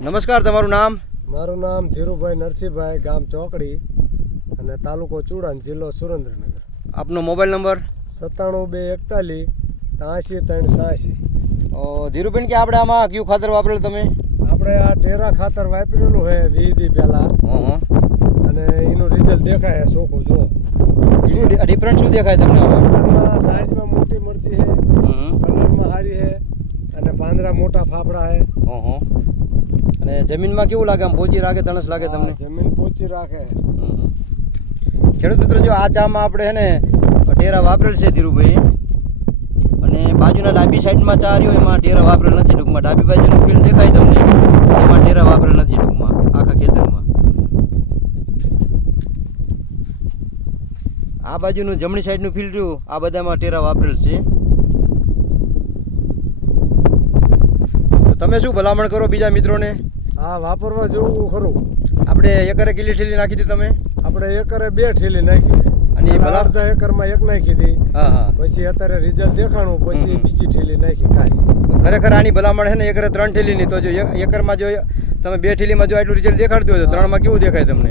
નમસ્કાર, તમારું નામ? મારું નામ ધીરુભાઈ નરસિંહભાઈ, ગામ ચોકડી અને તાલુકો ચુડાન, જિલ્લો સુરેન્દ્રનગર. આપનો મોબાઈલ નંબર? 97 241 83 86. ધીરુભાઈ કે આપણે આમાં કયું ખાતર વાપરેલું તમે? આપણે આ ટેરા ખાતર વાપરેલું છે 20 દી પહેલાં, અને એનું રિઝલ્ટ દેખાય ચોખ્ખું. જો શું ડિફરન્સ શું દેખાય તમને? આમાં સાઈઝમાં મોટી મરચી છે, કલરમાં સારી છે અને પાંદડા મોટા ફાફડા છે. અને જમીનમાં કેવું લાગે? આમ પોચી રાખે, તણસ લાગે તમને? જમીન પોચી રાખે. ખેડૂત મિત્રો, જો આ ચામાં આપણે છે ને ટેરા વાપરેલ છે ધીરુભાઈ, અને બાજુના ડાબી સાઈડમાં ચા રહ્યો એમાં ટેરા વાપરેલ નથી. ટૂંકમાં ડાબી બાજુનું ફીલ્ડ દેખાય તમને, એમાં ટેરા વાપરેલ નથી ટૂંકમાં આખા ખેતરમાં. આ બાજુનું જમણી સાઈડનું ફીલ્ડ રહ્યું, આ બધામાં ટેરા વાપરેલ છે. તો તમે શું ભલામણ કરો બીજા મિત્રોને? આ વાપરવા જેવું ખરું. આપણે એકરે કેટલી ઠેલી નાખી હતી તમે? આપણે એકરે 2 ઠેલી નાખી, અને અડધા એકરમાં 1 નાખી હતી. હા. પછી અત્યારે રિઝલ્ટ દેખાણું, પછી બીજી ઠેલી નાખી. કાંઈ ખરેખર આની ભલામણ છે ને એકરે 3 ઠેલીની. તો જો એકરમાં જો તમે 2 ઠેલીમાં જો આટલું રિઝલ્ટ દેખાડતું હોય તો 3માં કેવું દેખાય તમને?